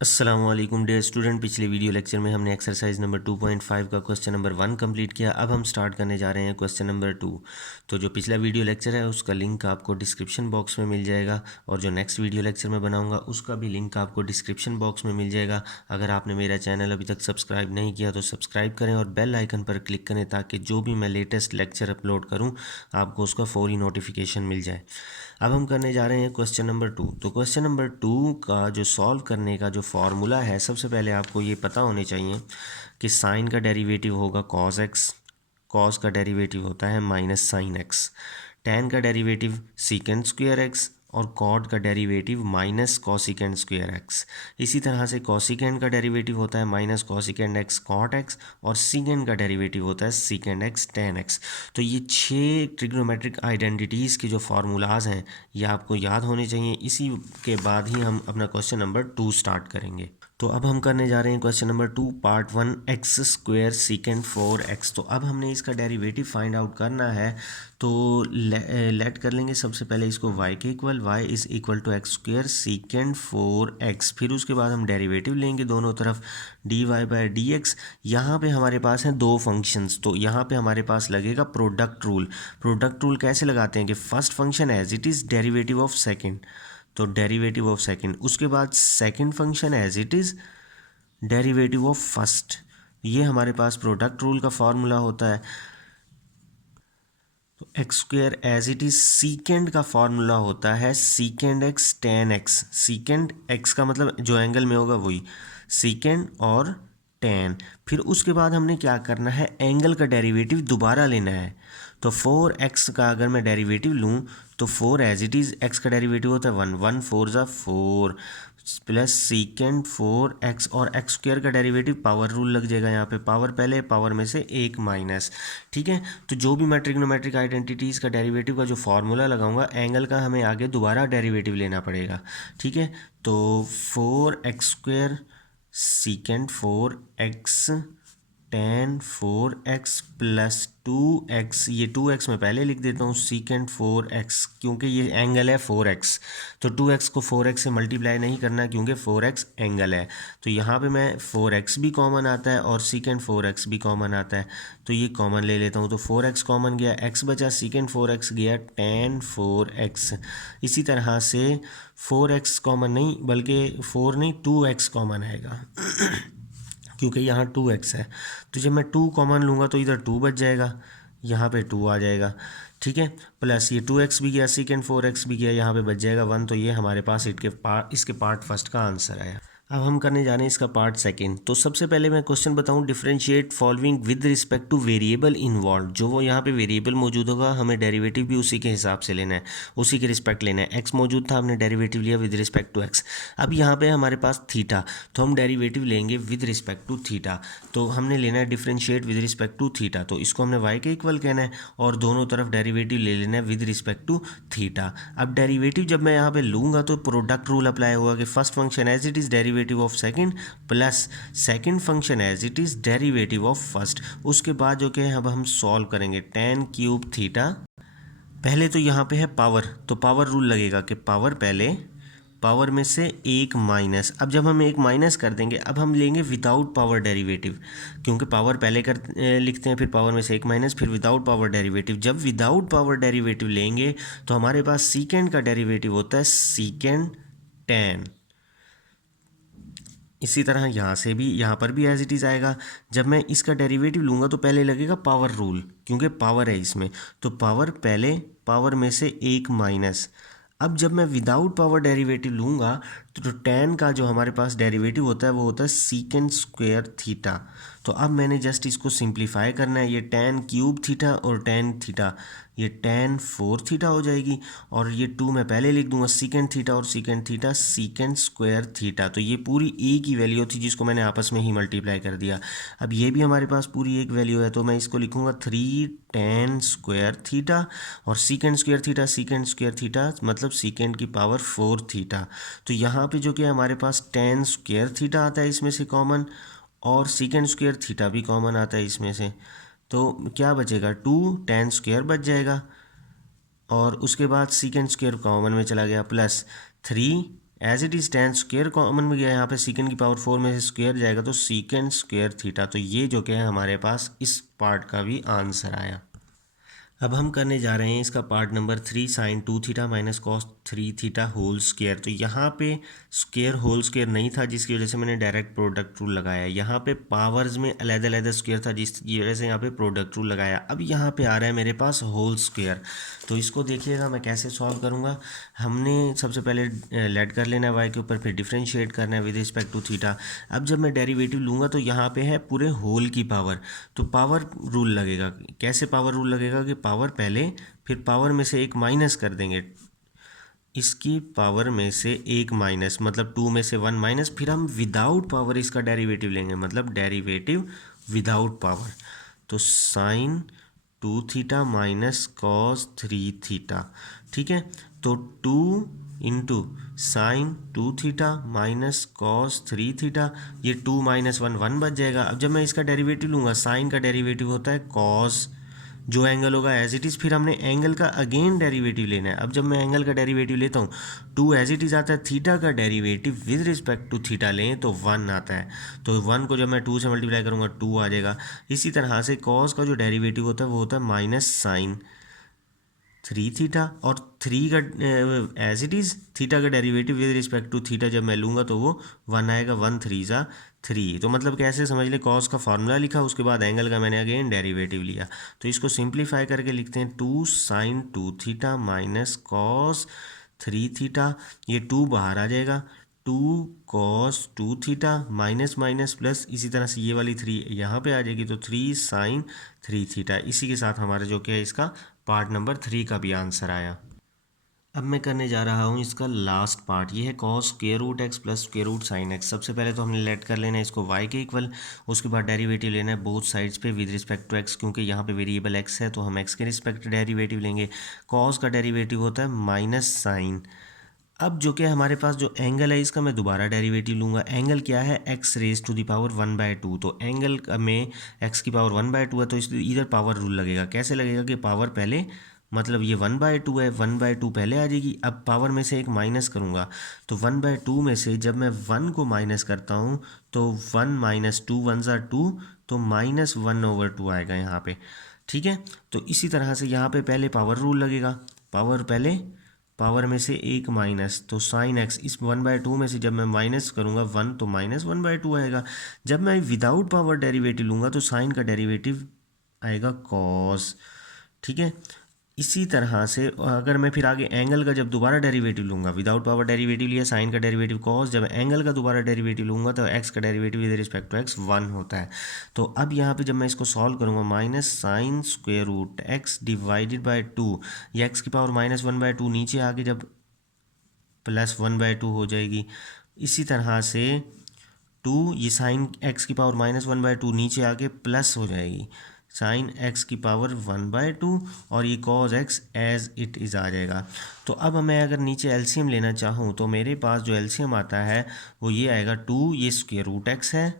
अस्सलाम वालेकुम dear student. पिछले वीडियो लेक्चर में हमने एक्सरसाइज नंबर 2.5 का क्वेश्चन नंबर 1 कंप्लीट किया। अब हम स्टार्ट करने जा रहे हैं क्वेश्चन नंबर 2। तो जो पिछला वीडियो लेक्चर है उसका लिंक आपको डिस्क्रिप्शन बॉक्स में मिल जाएगा और जो नेक्स्ट वीडियो लेक्चर में बनाऊंगा उसका भी लिंक आपको डिस्क्रिप्शन बॉक्स में मिल जाएगा। अगर आपने मेरा चैनल अभी तक सब्सक्राइब नहीं किया तो सब्सक्राइब करें और बेल आइकन पर क्लिक करें ताकि जो भी मैं लेटेस्ट लेक्चर अपलोड करूँ आपको उसका फौरी नोटिफिकेशन मिल जाए। अब हम करने जा रहे हैं क्वेश्चन नंबर 2। तो क्वेश्चन नंबर 2 का जो सॉल्व करने का जो फॉर्मूला है, सबसे पहले आपको ये पता होने चाहिए कि साइन का डेरिवेटिव होगा कॉस एक्स, कॉस का डेरिवेटिव होता है माइनस साइन एक्स, टेन का डेरिवेटिव सीकेंड स्क्वायर एक्स और कॉट का derivative minus cosecant square x. इसी तरह से कॉसिकेंड का डेरिवेटिव होता है minus cosecant x cot x और सीकेंड का डेरिवेटिव होता है सीकेंड एक्स टेन एक्स। तो ये 6 ट्रिग्नोमेट्रिक आइडेंटिटीज़ के जो फार्मूलाज हैं ये आपको याद होने चाहिए। इसी के बाद ही हम अपना क्वेश्चन नंबर 2 स्टार्ट करेंगे। तो अब हम करने जा रहे हैं question number 2 part 1 x square secant 4x। तो अब हमने इसका डेरिवेटिव फाइंड आउट करना है। तो लेट कर लेंगे सबसे पहले इसको y के equal, y is equal to x square secant 4x। फिर उसके बाद हम डेरिवेटिव लेंगे दोनों तरफ dy बाई डी एक्स। यहाँ पर हमारे पास हैं दो फंक्शंस, तो यहाँ पे हमारे पास लगेगा प्रोडक्ट रूल। प्रोडक्ट रूल कैसे लगाते हैं कि first function as it is derivative of second, तो डेरिवेटिव ऑफ सेकंड, उसके बाद second function as it is derivative of first. ये हमारे पास प्रोडक्ट रूल का फॉर्मूला होता है। तो x square as it is secant का फॉर्मूला होता है secant x tan x. Secant x का मतलब जो एंगल में होगा वही सीकेंड और टेन। फिर उसके बाद हमने क्या करना है, एंगल का डेरिवेटिव दोबारा लेना है। तो 4x का अगर मैं डेरिवेटिव लूँ तो 4 एज इट इज़ एक्स का डेरिवेटिव होता है 1, 1 4 ज़ा 4 प्लस सीकेंड 4x और एक्स स्क्वायर का डेरिवेटिव पावर रूल लग जाएगा। यहाँ पे पावर पहले, पावर में से एक माइनस। ठीक है, तो जो भी मैं ट्रिग्नोमेट्रिक आइडेंटिटीज़ का डेरिवेटिव का जो फार्मूला लगाऊंगा, एंगल का हमें आगे दोबारा डेरिवेटिव लेना पड़ेगा। ठीक है, तो 4x square secant 4x ten 4x plus 2x, ये 2x मैं पहले लिख देता हूँ सीकेंड 4x, क्योंकि ये एंगल है 4x। तो 2x को 4x से मल्टीप्लाई नहीं करना क्योंकि 4x एंगल है। तो यहाँ पे मैं 4x भी कॉमन आता है और सीकेंड 4x भी कॉमन आता है, तो ये कॉमन ले लेता हूँ। तो 4x कॉमन गया, x बचा, सीकेंड 4x गया टेन 4x। इसी तरह से 4x कॉमन नहीं बल्कि 4 नहीं 2x कॉमन आएगा क्योंकि यहाँ 2x है। तो जब मैं 2 कॉमन लूँगा तो इधर 2 बच जाएगा, यहाँ पे 2 आ जाएगा। ठीक है, प्लस ये 2x भी गया, सीकेंड 4x भी गया, यहाँ पे बच जाएगा 1। तो ये हमारे पास इसके पार्ट फर्स्ट का आंसर आया। अब हम करने जा रहे हैं इसका पार्ट सेकंड। तो सबसे पहले मैं क्वेश्चन बताऊं, differentiate following with respect two variable involve. जो वो यहाँ पे वेरिएबल मौजूद होगा हमें डेरिवेटिव भी उसी के हिसाब से लेना है, उसी के रिस्पेक्ट लेना है। एक्स मौजूद था, हमने डेरिवेटिव लिया विद रिस्पेक्ट टू एक्स। अब यहाँ पे हमारे पास थीटा, तो हम डेरिवेटिव लेंगे विद रिस्पेक्ट टू थीटा। तो हमने लेना है differentiate with respect to theta, तो इसको हमने वाई के इक्वल कहना है और दोनों तरफ डेरिवेटिव ले लेना है विद रिस्पेक्ट टू थीटा। अब डेरिवेटिव जब मैं यहाँ पे लूँगा तो प्रोडक्ट रूल अप्लाई होगा कि first function as it is derivative of second plus second function as it is derivative of first. उसके बाद जो कि अब हम सॉल्व करेंगे टेन क्यूब थीटा। पहले तो यहाँ पे है पावर, तो पावर रूल लगेगा कि पावर पहले, पावर में से एक माइनस। अब जब हम एक माइनस कर देंगे, अब हम लेंगे विदाउट पावर डेरिवेटिव, क्योंकि पावर पहले लिखते हैं, फिर पावर में से एक माइनस, फिर विदाउट पावर डेरिवेटिव। जब विदाउट पावर डेरिवेटिव लेंगे तो हमारे पास सीकेंड का डेरिवेटिव होता है सीकेंड टेन। इसी तरह यहाँ से भी, यहाँ पर भी एज इट इज़ आएगा। जब मैं इसका डेरिवेटिव लूँगा तो पहले लगेगा पावर रूल, क्योंकि पावर है इसमें, तो पावर पहले, पावर में से एक माइनस। अब जब मैं विदाउट पावर डेरिवेटिव लूँगा तो टेन का जो हमारे पास डेरिवेटिव होता है वो होता है सीकेंड स्क्वायर थीटा। तो अब मैंने जस्ट इसको सिंप्लीफाई करना है, ये टेन क्यूब थीटा और टेन थीटा, ये टेन 4 थीटा हो जाएगी और ये 2 मैं पहले लिख दूंगा सीकेंड थीटा और secant theta secant square theta. तो ये पूरी ए की वैल्यू थी जिसको मैंने आपस में ही मल्टीप्लाई कर दिया। अब ये भी हमारे पास पूरी एक वैल्यू है, तो मैं इसको लिखूंगा 3 टेन स्क्वायर थीटा और सीकेंड स्क्वायर थीटा मतलब सीकेंड की पावर 4 थीटा। तो यहाँ पे जो कि हमारे पास टेन स्क्वायर थीटा आता है इसमें से कॉमन और सीकेंड स्क्वायर थीटा भी कॉमन आता है इसमें से। तो क्या बचेगा, 2 टेन स्क्वायर बच जाएगा और उसके बाद सीकेंड स्क्वायर कॉमन में चला गया plus 3 as it is tan square common में गया, यहाँ पे सीकेंड की पावर 4 में से स्क्वायर जाएगा तो सीकेंड स्क्वायर थीटा। तो ये जो क्या है हमारे पास इस पार्ट का भी आंसर आया। अब हम करने जा रहे हैं इसका part number 3, sine 2 theta minus cos 3 theta whole square. तो यहाँ पे स्क्वायर होल स्क्वायर नहीं था जिसकी वजह से मैंने डायरेक्ट प्रोडक्ट रूल लगाया। यहाँ पे पावर्स में अलग-अलग स्क्वायर था जिसकी वजह से यहाँ पे प्रोडक्ट रूल लगाया। अब यहाँ पे आ रहा है मेरे पास होल स्क्वायर। तो इसको देखिएगा मैं कैसे सॉल्व करूँगा। हमने सबसे पहले लेट कर लेना है वाई के ऊपर, फिर डिफ्रेंशिएट करना है विद रिस्पेक्ट टू थीटा। अब जब मैं डेरिवेटिव लूँगा तो यहाँ पे है पूरे होल की पावर, तो पावर रूल लगेगा। कैसे पावर रूल लगेगा कि पावर पहले, फिर पावर में से एक माइनस कर देंगे, इसकी पावर में से एक माइनस मतलब 2 में से 1 माइनस, फिर हम विदाउट पावर इसका डेरिवेटिव लेंगे, मतलब डेरिवेटिव विदाउट पावर। तो sine 2 theta minus cos 3 theta, ठीक है। तो 2 into sine 2 theta minus cos 3 theta, ये 2 माइनस 1 1 बच जाएगा। अब जब मैं इसका डेरिवेटिव लूँगा, साइन का डेरिवेटिव होता है कॉस, जो एंगल होगा एज इट इज़, फिर हमने एंगल का अगेन डेरिवेटिव लेना है। अब जब मैं एंगल का डेरिवेटिव लेता हूँ, 2 एज इट इज़ आता है, थीटा का derivative with respect to theta लें तो 1 आता है। तो 1 को जब मैं 2 से मल्टीप्लाई करूँगा 2 आ जाएगा। इसी तरह से कॉस का जो डेरिवेटिव होता है वो होता है माइनस साइन 3 थीटा, और 3 का एज इट इज़ थीटा का derivative with respect to theta जब मैं लूँगा तो वो 1 आएगा, 1 3 ज़ा 3। तो मतलब कैसे समझ ले, कॉस का फार्मूला लिखा, उसके बाद एंगल का मैंने अगेन डेरिवेटिव लिया। तो इसको सिंप्लीफाई करके लिखते हैं 2 sine 2 theta minus cos 3 theta, ये 2 बाहर आ जाएगा, 2 cos 2 theta minus minus plus, इसी तरह से ये वाली 3 यहाँ पे आ जाएगी, तो 3 साइन 3 थीटा। इसी के साथ हमारा जो क्या है इसका पार्ट नंबर 3 का भी आंसर आया। अब मैं करने जा रहा हूँ इसका लास्ट पार्ट, ये है cos square root x plus square root sine x. सबसे पहले तो हमने लेट कर लेना है इसको y के इक्वल, उसके बाद डेरिवेटिव लेना है बोथ साइड्स पे विद रिस्पेक्ट टू x, क्योंकि यहाँ पे वेरिएबल x है तो हम x के रिस्पेक्ट डेरिवेटिव लेंगे। कॉस का डेरिवेटिव होता है माइनस साइन। अब जो क्या हमारे पास जो एंगल है इसका मैं दोबारा डेरिवेटिव लूँगा। एंगल क्या है, x raise to the power 1/2। तो एंगल में x की पावर 1/2 है तो इस इधर पावर रूल लगेगा। कैसे लगेगा कि पावर पहले, मतलब ये 1/2 है, 1/2 पहले आ जाएगी। अब पावर में से एक माइनस करूँगा तो 1/2 में से जब मैं 1 को माइनस करता हूँ तो 1 माइनस 2 1 ज़ा 2, तो माइनस 1/2 आएगा यहाँ पे, ठीक है। तो इसी तरह से यहाँ पे पहले पावर रूल लगेगा, पावर पहले, पावर में से एक माइनस, तो साइन एक्स, इस 1/2 में से जब मैं माइनस करूँगा 1 तो माइनस 1/2 आएगा। जब मैं विदाउट पावर डेरिवेटिव लूँगा तो साइन का डेरिवेटिव आएगा कॉस, ठीक है। इसी तरह से अगर मैं फिर आगे एंगल का जब दोबारा डेरिवेटिव लूँगा, विदाउट पावर डेरिवेटिव लिया, साइन का डेरिवेटिव कॉस, जब एंगल का दोबारा डेरिवेटिव लूँगा तो एक्स का derivative with respect to x 1 होता है। तो अब यहाँ पे जब मैं इसको सॉल्व करूँगा, minus sine square root x divided by 2, या एक्स की पावर माइनस 1/2 नीचे आके जब प्लस 1/2 हो जाएगी। इसी तरह से 2, ये साइन एक्स की पावर माइनस 1/2 नीचे आके प्लस हो जाएगी, साइन एक्स की पावर 1/2, और ये cos x as it is आ जाएगा। तो अब मैं अगर नीचे एलसीएम लेना चाहूँ तो मेरे पास जो एलसीएम आता है वो ये आएगा 2, ये स्क्वायर रूट एक्स है,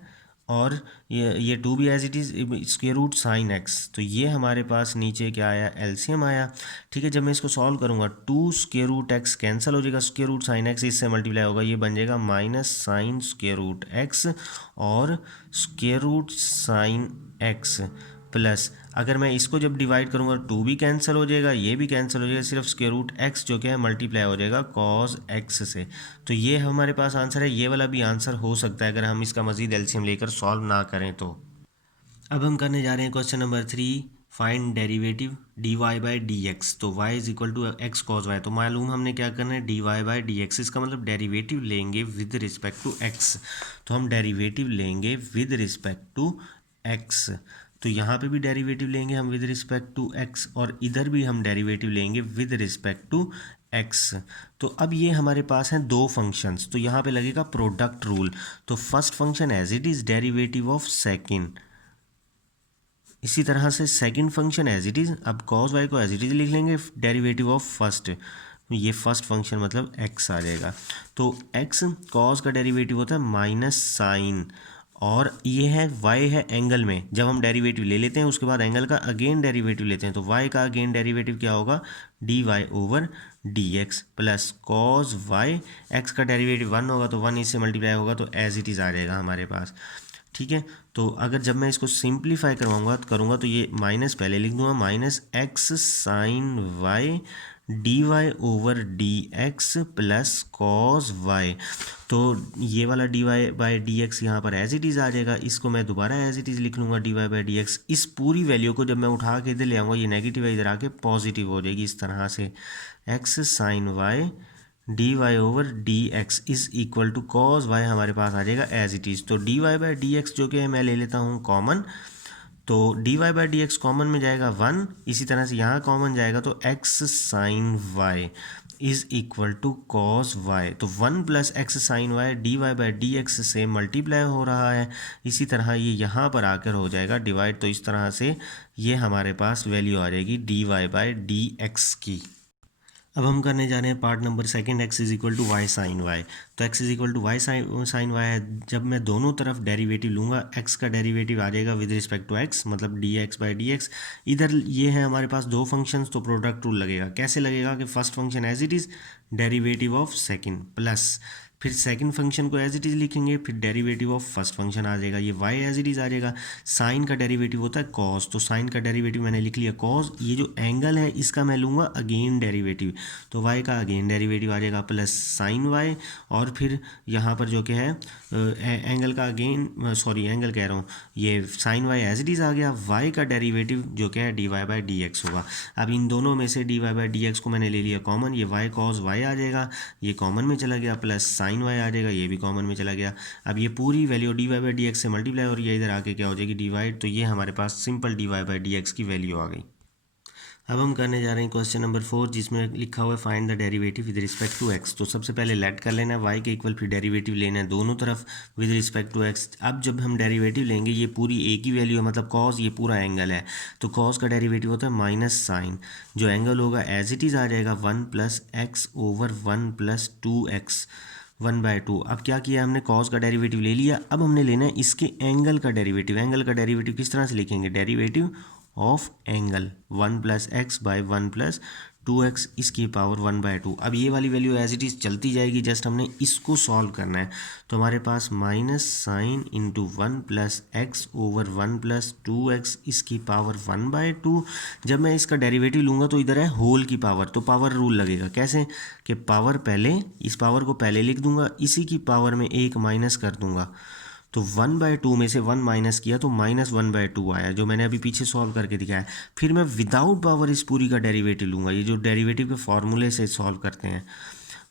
और ये 2 भी as it is square root sine x. तो ये हमारे पास नीचे क्या आया, एलसीएम आया, ठीक है। जब मैं इसको सॉल्व करूँगा 2 स्क्वायर रूट एक्स कैंसिल हो जाएगा, स्क्वायर रूट साइन एक्स इससे मल्टीप्लाई होगा, ये बन जाएगा minus sine square root x और square root sine x plus, अगर मैं इसको जब डिवाइड करूँगा 2 भी कैंसिल हो जाएगा, ये भी कैंसिल हो जाएगा, सिर्फ स्क्वायर रूट एक्स जो क्या है मल्टीप्लाई हो जाएगा कॉस एक्स से। तो ये हमारे पास आंसर है। ये वाला भी आंसर हो सकता है अगर हम इसका मज़ीद एलसीएम लेकर सॉल्व ना करें तो। अब हम करने जा रहे हैं question number 3, find derivative d y by d x. तो y is equal to x cos y, तो मालूम हमने क्या करना है, d y by d x, इसका मतलब डेरिवेटिव लेंगे विद रिस्पेक्ट टू x। तो हम डेरिवेटिव लेंगे विद रिस्पेक्ट टू x, तो यहाँ पे भी डेरिवेटिव लेंगे हम विद रिस्पेक्ट टू x, और इधर भी हम डेरिवेटिव लेंगे विद रिस्पेक्ट टू x। तो अब ये हमारे पास हैं दो फंक्शंस, तो यहाँ पे लगेगा प्रोडक्ट रूल। तो first function as it is derivative of second, इसी तरह से second function as it is, अब कॉस वाई को एज इट इज़ लिख लेंगे, डेरिवेटिव ऑफ फर्स्ट, ये फर्स्ट फंक्शन मतलब x आ जाएगा। तो x कॉस का डेरिवेटिव होता है माइनस साइन, और ये है y है एंगल में, जब हम डेरिवेटिव ले लेते हैं उसके बाद एंगल का अगेन डेरिवेटिव लेते हैं तो y का अगेन डेरिवेटिव क्या होगा, dy over dx plus cos y, x का डेरिवेटिव 1 होगा तो 1 इससे मल्टीप्लाई होगा तो एज इट इज़ आ जाएगा हमारे पास। ठीक है, तो अगर जब मैं इसको सिंप्लीफाई करूँगा तो ये माइनस पहले लिख दूंगा, minus x sine y d y over d x plus cos y. तो ये वाला d y by d x यहाँ पर एज इट इज़ आ जाएगा, इसको मैं दोबारा एज इट इज़ लिख लूँगा d y by d x. इस पूरी वैल्यू को जब मैं उठा के इधर ले आऊँगा ये नेगेटिव है, इधर आके पॉजिटिव हो जाएगी इस तरह से, x sine y d y over d x is equal to cos y हमारे पास आ जाएगा एज इट इज़। तो d y by d x जो कि है मैं ले लेता हूँ कॉमन, तो d y by d x common में जाएगा 1, इसी तरह से यहाँ कॉमन जाएगा तो x sine y is equal to cos y. तो 1 plus x sine y d y by d x से मल्टीप्लाई हो रहा है, इसी तरह ये यहाँ पर आकर हो जाएगा डिवाइड। तो इस तरह से ये हमारे पास वैल्यू आ जाएगी d y by d x की। अब हम करने जा रहे हैं part number second, x is equal to y sine y. तो x is equal to y sine y है, जब मैं दोनों तरफ डेरिवेटिव लूँगा एक्स का डेरिवेटिव आ जाएगा विद रिस्पेक्ट टू एक्स, मतलब D x by d x. इधर ये है हमारे पास दो फंक्शंस तो प्रोडक्ट रूल लगेगा। कैसे लगेगा कि first function as it is derivative of second plus फिर सेकंड फंक्शन को एज इट इज़ लिखेंगे, फिर डेरिवेटिव ऑफ फर्स्ट फंक्शन आ जाएगा, ये y एज इट इज़ आ जाएगा। साइन का डेरिवेटिव होता है कॉस, तो साइन का डेरिवेटिव मैंने लिख लिया कॉस, ये जो एंगल है इसका मैं लूँगा अगेन डेरिवेटिव, तो y का अगेन डेरिवेटिव आ जाएगा प्लस साइन y, और फिर यहाँ पर जो कि है एंगल का अगेन, सॉरी एंगल कह रहा हूँ, ये sine y as it is आ गया, y का डेरिवेटिव जो कि है d y by d x होगा। अब इन दोनों में से d y by d x को मैंने ले लिया कॉमन, ये y कॉस y आ जाएगा, ये कॉमन में चला गया, प्लस साइन वाई आ जाएगा, ये भी कॉमन में चला गया। अब ये पूरी value d y by d x से मल्टीप्लाई और ये इधर आके क्या हो जाएगी डिवाइड, तो ये हमारे पास simple d y by d x की वैल्यू आ गई। अब हम करने जा रहे हैं क्वेश्चन नंबर 4, जिसमें लिखा हुआ है find the derivative with respect to x. तो सबसे पहले लेट कर लेना है वाई के इक्वल, फिर डेरिवेटिव लेना है दोनों तरफ विद रिस्पेक्ट टू एक्स। अब जब हम डेरिवेटिव लेंगे ये पूरी एक ही वैल्यू है, मतलब कॉस ये पूरा एंगल है, तो कॉस का डेरिवेटिव होता है माइनस साइन, जो एंगल होगा एज इट इज़ आ जाएगा 1 plus x over 1 plus 2x 1/2। अब क्या किया हमने, कॉस का डेरिवेटिव ले लिया, अब हमने लेना है इसके एंगल का डेरिवेटिव। एंगल का डेरिवेटिव किस तरह से लिखेंगे, derivative of angle 1 plus x by 1 plus 2x इसकी पावर 1/2। अब ये वाली वैल्यू एज इट इज़ चलती जाएगी, जस्ट हमने इसको सॉल्व करना है। तो हमारे पास minus sine into 1 plus x over 1 plus 2x इसकी पावर 1/2। जब मैं इसका डेरिवेटिव लूँगा तो इधर है होल की पावर, तो पावर रूल लगेगा। कैसे कि पावर पहले, इस पावर को पहले लिख दूंगा, इसी की पावर में एक माइनस कर दूंगा, तो 1/2 में से 1 माइनस किया तो -1/2 आया, जो मैंने अभी पीछे सॉल्व करके दिखाया। फिर मैं विदाउट पावर इस पूरी का डेरिवेटिव लूँगा, ये जो डेरिवेटिव के फॉर्मूले से सॉल्व करते हैं,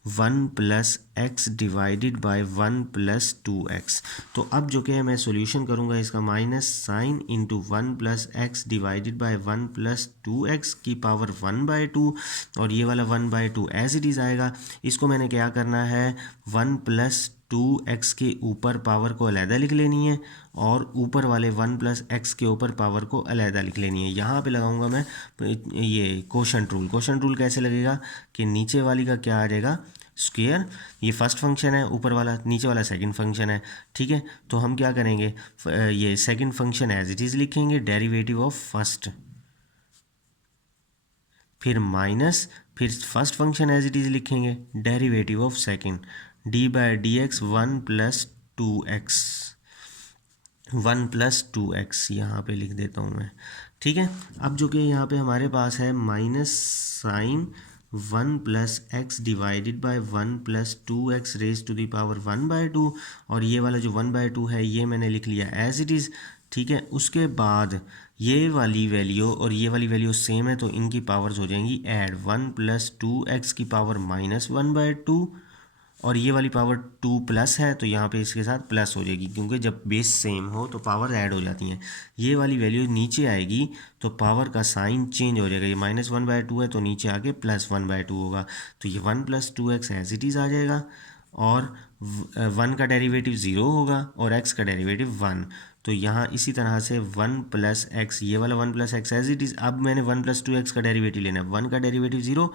1 plus x divided by 1 plus 2x। तो अब जो कि है मैं सॉल्यूशन करूँगा इसका, minus sine into 1 plus x divided by 1 plus 2x की पावर 1/2, और ये वाला 1/2 एज इट इज़ आएगा। इसको मैंने क्या करना है, 1 प्लस 2x के ऊपर पावर को अलहदा लिख लेनी है, और ऊपर वाले 1 प्लस एक्स के ऊपर पावर को अलहदा लिख लेनी है। यहाँ पे लगाऊंगा मैं ये कोशेंट रूल। कोशेंट रूल कैसे लगेगा कि नीचे वाली का क्या आ जाएगा, स्क्वायर, ये फर्स्ट फंक्शन है, ऊपर वाला नीचे वाला सेकंड फंक्शन है। ठीक है, तो हम क्या करेंगे, ये second function as it is लिखेंगे, डेरिवेटिव ऑफ फर्स्ट, फिर माइनस, फिर first function as it is लिखेंगे, derivative of second, d by d x 1 plus 2x, 1 plus 2x यहाँ पे लिख देता हूँ मैं। ठीक है, अब जो कि यहाँ पे हमारे पास है minus sine 1 plus x divided by 1 plus 2x raise to the power 1/2, और ये वाला जो 1/2 है ये मैंने लिख लिया एज इट इज़। ठीक है, उसके बाद ये वाली वैल्यू और ये वाली वैल्यू सेम है, तो इनकी पावर्स हो जाएंगी ऐड, 1 प्लस 2x की पावर -1/2, और ये वाली पावर 2 प्लस है तो यहाँ पे इसके साथ प्लस हो जाएगी, क्योंकि जब बेस सेम हो तो पावर ऐड हो जाती हैं। ये वाली वैल्यू नीचे आएगी तो पावर का साइन चेंज हो जाएगा, ये -1/2 है तो नीचे आके +1/2 होगा, तो ये 1 plus 2x as it is आ जाएगा, और 1 का डेरिवेटिव 0 होगा और x का डेरिवेटिव 1। तो यहाँ इसी तरह से 1 प्लस एक्स, ये वाला 1 plus x as it is. अब मैंने 1 प्लस 2x का डेरिवेटिव लेना है, 1 का derivative 0,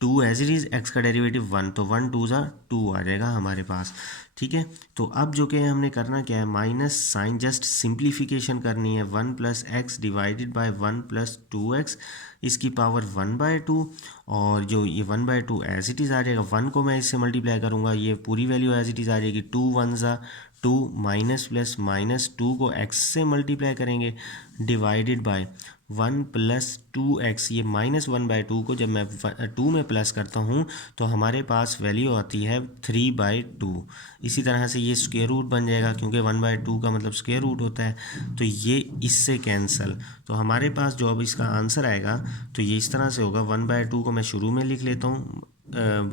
two as it is, x का डेरिवेटिव वन, तो वन टू ज़ा टू आ जाएगा हमारे पास। ठीक है, तो अब जो कि हमने करना क्या है, माइनस साइन, जस्ट सिंप्लीफिकेशन करनी है, one plus x divided by one plus two x, इसकी पावर वन बाय टू, और जो ये one by two as it is आ जाएगा, वन को मैं इससे मल्टीप्लाई करूँगा, ये पूरी वैल्यू एज इट इज़ आ जाएगी, टू वन ज़ा two, minus plus minus two को एक्स से मल्टीप्लाई करेंगे, divided by one plus two x, ये माइनस वन बाई टू को जब मैं टू में प्लस करता हूँ तो हमारे पास वैल्यू आती है थ्री बाई टू। इसी तरह से ये स्क्वायर रूट बन जाएगा, क्योंकि वन बाई टू का मतलब स्क्वायर रूट होता है, तो ये इससे कैंसिल, तो हमारे पास जो अब इसका आंसर आएगा तो ये इस तरह से होगा, वन बाई टू को मैं शुरू में लिख लेता हूँ,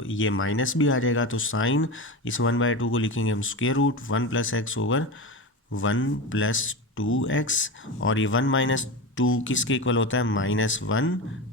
ये माइनस भी आ जाएगा, तो साइन इस वन बाई टू को लिखेंगे हम square root one plus x over one plus two x, और ये वन माइनस टू किसके इक्वल होता है, minus one,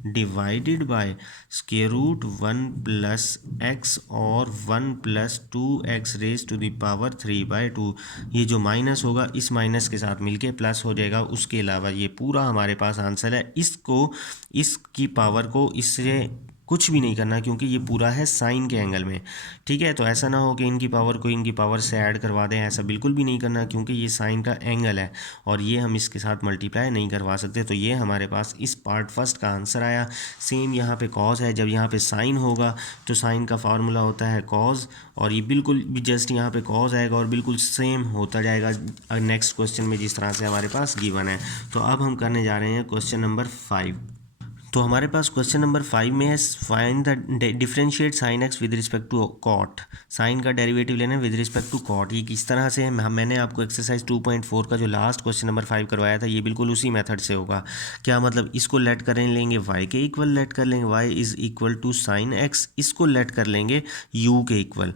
divided by square root one plus x और one plus two x raise to the power three by two. ये जो minus होगा इस माइनस के साथ मिलके प्लस हो जाएगा, उसके अलावा ये पूरा हमारे पास आंसर है। इसको, इसकी पावर को इससे कुछ भी नहीं करना, क्योंकि ये पूरा है साइन के एंगल में। ठीक है, तो ऐसा ना हो कि इनकी पावर को इनकी पावर से ऐड करवा दें, ऐसा बिल्कुल भी नहीं करना, क्योंकि ये साइन का एंगल है और ये हम इसके साथ मल्टीप्लाई नहीं करवा सकते। तो ये हमारे पास इस पार्ट फर्स्ट का आंसर आया। सेम यहाँ पे कॉज है, जब यहाँ पे साइन होगा तो साइन का फार्मूला होता है कॉज, और ये बिल्कुल भी जस्ट यहाँ पे कॉज आएगा और बिल्कुल सेम होता जाएगा नेक्स्ट क्वेश्चन में जिस तरह से हमारे पास गिवन है। तो अब हम करने जा रहे हैं क्वेश्चन नंबर 5। तो हमारे पास क्वेश्चन नंबर 5 में है, find the differentiate sine x with respect to cot. Sine का डेरिवेटिव लेना है विद रिस्पेक्ट टू कॉट। ये किस तरह से है, मैंने आपको एक्सरसाइज 2.4 का जो लास्ट क्वेश्चन नंबर 5 करवाया था, ये बिल्कुल उसी मेथड से होगा। क्या मतलब, इसको लेट कर लेंगे y के इक्वल, लेट कर लेंगे y is equal to sine x, इसको लेट कर लेंगे u के इक्वल।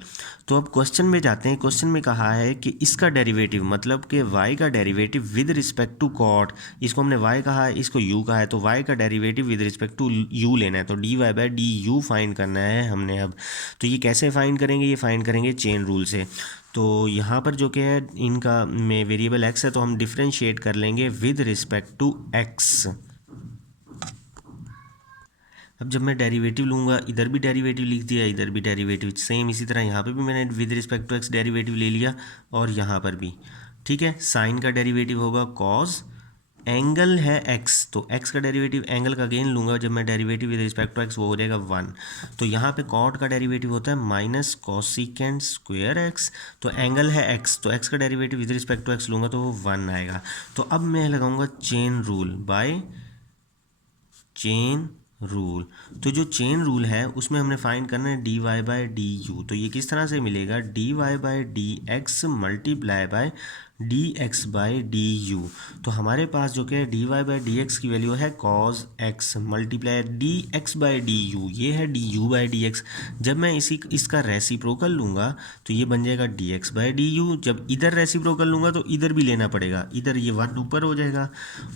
तो अब क्वेश्चन में जाते हैं। क्वेश्चन में कहा है कि इसका डेरिवेटिव, मतलब कि y का derivative with respect to cot, इसको हमने y कहा है, इसको u कहा है, तो y का derivative with respect to u लेना है, तो dy by d u find करना है हमने। अब तो ये कैसे फाइंड करेंगे, ये फाइंड करेंगे चेन रूल से। तो यहाँ पर जो कि है इनका में वेरिएबल x है, तो हम डिफ्रेंशिएट कर लेंगे विद रिस्पेक्ट टू x। अब जब मैं डेरिवेटिव लूँगा, इधर भी डेरिवेटिव लिख दिया, इधर भी डेरिवेटिव, सेम इसी तरह यहाँ पे भी मैंने with respect to x derivative ले लिया, और यहाँ पर भी। ठीक है, साइन का डेरिवेटिव होगा कॉस, एंगल है एक्स, तो एक्स का डेरिवेटिव एंगल का गेन लूँगा जब मैं derivative with respect to x, वो हो जाएगा वन। तो यहाँ पे कॉट का डेरिवेटिव होता है माइनस कॉसिकेंट स्क्वायर एक्स, तो एंगल है एक्स, तो एक्स का derivative with respect to x लूँगा तो वो वन आएगा। तो अब मैं लगाऊंगा chain rule, by chain rule. तो जो चेन रूल है उसमें हमने फाइंड करना है d y by d u. तो ये किस तरह से मिलेगा, d y by d x multiply by d x by d u. तो हमारे पास जो कि है d y by d x की वैल्यू है cos x multiply d x by d u, ये है d u by d x. जब मैं इसका रेसिप्रोकल लूँगा तो ये बन जाएगा d x by d you. जब इधर रेसिप्रोकल लूँगा तो इधर भी लेना पड़ेगा, इधर ये वन ऊपर हो जाएगा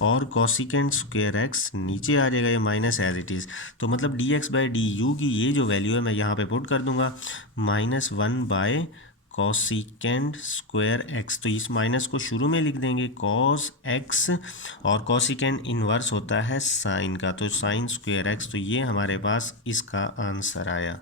और कॉसिकेंट स्क्वायर एक्स नीचे आ जाएगा, ये माइनस एज इट इज़। तो मतलब D x by d you की ये जो वैल्यू है मैं यहाँ पे पुट कर दूंगा, minus one bye cosecant square x. तो इस माइनस को शुरू में लिख देंगे कॉस एक्स, और कॉसिकेंट इन्वर्स होता है साइन का, तो साइन स्क्वायर एक्स। तो ये हमारे पास इसका आंसर आया।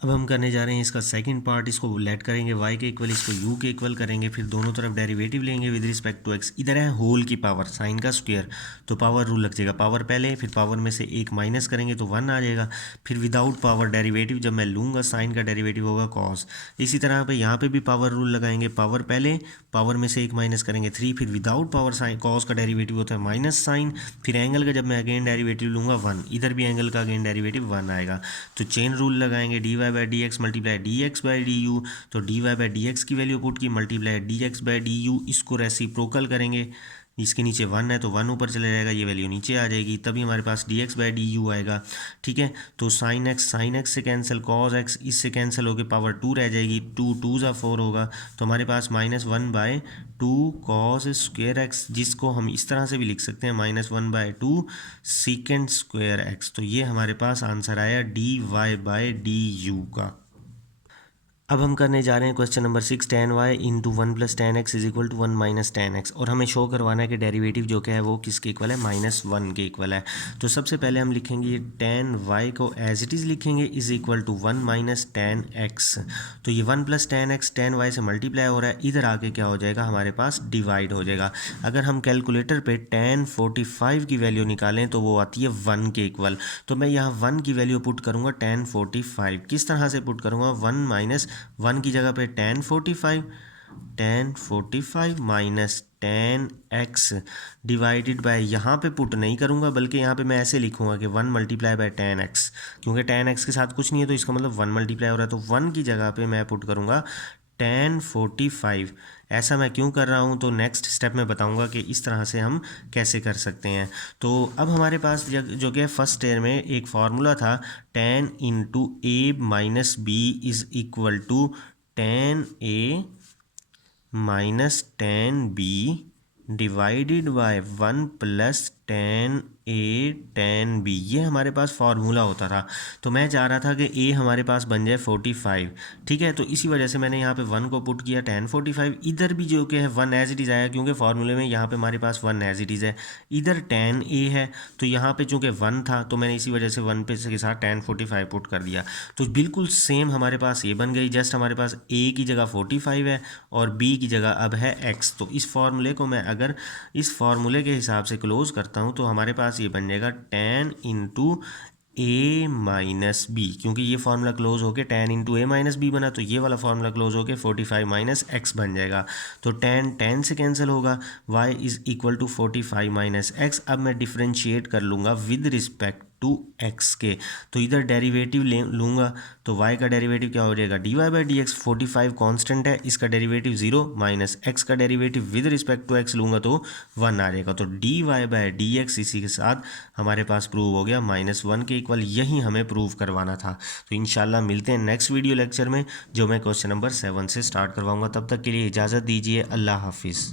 अब हम करने जा रहे हैं इसका सेकंड पार्ट। इसको लेट करेंगे y के इक्वल, इसको u के इक्वल करेंगे, फिर दोनों तरफ डेरिवेटिव लेंगे विद रिस्पेक्ट टू x। इधर है होल की पावर, साइन का स्क्वायर, तो पावर रूल लग जाएगा, पावर पहले, फिर पावर में से एक माइनस करेंगे तो वन आ जाएगा। फिर विदाउट पावर डेरिवेटिव जब मैं लूँगा, साइन का डेरिवेटिव होगा कॉस। इसी तरह पे यहाँ पे भी पावर रूल लगाएंगे, पावर पहले, पावर में से एक माइनस करेंगे थ्री, फिर विदाउट पावर साइन कॉस का डेरिवेटिव होता है माइनस साइन, फिर एंगल का जब मैं अगेन डेरिवेटिव लूँगा वन, इधर भी एंगल का अगेन डेरिवेटिव वन आएगा। तो चेन रूल लगाएंगे, d y by d x multiply d x by d u. तो d y by d x की वैल्यू पुट की, multiply d x by d u, इसको रेसिप्रोकल करेंगे, इसके नीचे वन है तो वन ऊपर चले जाएगा, ये वैल्यू नीचे आ जाएगी, तभी हमारे पास d x by d u आएगा। ठीक है, तो साइन एक्स से कैंसिल, कॉस एक्स इससे कैंसिल होकर पावर टू रह जाएगी, टू टू ज़ा फोर होगा, तो हमारे पास minus one by two cos square x, जिसको हम इस तरह से भी लिख सकते हैं minus one by two secant square x. तो ये हमारे पास आंसर आया d y by d u का। अब हम करने जा रहे हैं question number 6, tan y into 1 plus tan x is equal to 1 minus tan x, और हमें शो करवाना है कि डेरिवेटिव जो क्या है वो किसके इक्वल है, -1 के इक्वल है। तो सबसे पहले हम लिखेंगे tan y को एज इट इज़ लिखेंगे is equal to 1 minus tan x. तो ये 1 plus tan x tan y से मल्टीप्लाई हो रहा है, इधर आके क्या हो जाएगा हमारे पास डिवाइड हो जाएगा। अगर हम कैलकुलेटर पे tan 45 की वैल्यू निकालें तो वो आती है 1 के इक्वल। तो मैं यहाँ 1 की वैल्यू पुट करूँगा tan 45। किस तरह से पुट करूँगा, 1 माइनस 1 की जगह पे tan 45 minus tan x divided bye, यहाँ पे पुट नहीं करूँगा बल्कि यहाँ पे मैं ऐसे लिखूँगा कि 1 मल्टीप्लाई बाय टेन एक्स, क्योंकि टेन एक्स के साथ कुछ नहीं है तो इसका मतलब 1 मल्टीप्लाई हो रहा है। तो 1 की जगह पे मैं पुट करूँगा tan 45। ऐसा मैं क्यों कर रहा हूँ तो नेक्स्ट स्टेप में बताऊँगा कि इस तरह से हम कैसे कर सकते हैं। तो अब हमारे पास जो कि फर्स्ट ईयर में एक फार्मूला था, tan into a minus b is equal to tan a minus tan b divided by 1 plus tan a tan b, ये हमारे पास फार्मूला होता था। तो मैं चाह रहा था कि a हमारे पास बन जाए 45, ठीक है। तो इसी वजह से मैंने यहाँ पे 1 को पुट किया tan 45, इधर भी जो कि है 1 एज इट इज़ आया, क्योंकि फार्मूले में यहाँ पे हमारे पास 1 एज इट इज़ है। इधर tan a है तो यहाँ पे चूँकि 1 था तो मैंने इसी वजह से 1 पे के साथ tan 45 पुट कर दिया। तो बिल्कुल सेम हमारे पास ये बन गई, जस्ट हमारे पास a की जगह 45 है और b की जगह अब है x। तो इस फार्मूले को मैं अगर इस फार्मूले के हिसाब से क्लोज करता हूँ तो हमारे पास ये बन जाएगा tan into a minus B, क्योंकि ये फार्मूला क्लोज होके tan into a minus B बना, तो ये वाला फार्मूला क्लोज होके 45 माइनस एक्स बन जाएगा। तो tan से कैंसिल होगा, y is equal to 45 minus x. अब मैं डिफ्रेंशिएट कर लूँगा विद रिस्पेक्ट टू एक्स के, तो इधर डेरिवेटिव ले लूँगा तो y का डेरिवेटिव क्या हो जाएगा, dy by d x. 45 constant है, इसका डेरिवेटिव 0 माइनस x का derivative with respect to x लूँगा तो 1 आ जाएगा। तो dy बाई डी एक्स इसी के साथ हमारे पास प्रूव हो गया -1 के इक्वल। यही हमें प्रूव करवाना था। तो इंशाल्लाह मिलते हैं नेक्स्ट वीडियो लेक्चर में, जो मैं क्वेश्चन नंबर 7 से स्टार्ट करवाऊँगा। तब तक के लिए इजाज़त दीजिए, अल्लाह हाफिज़।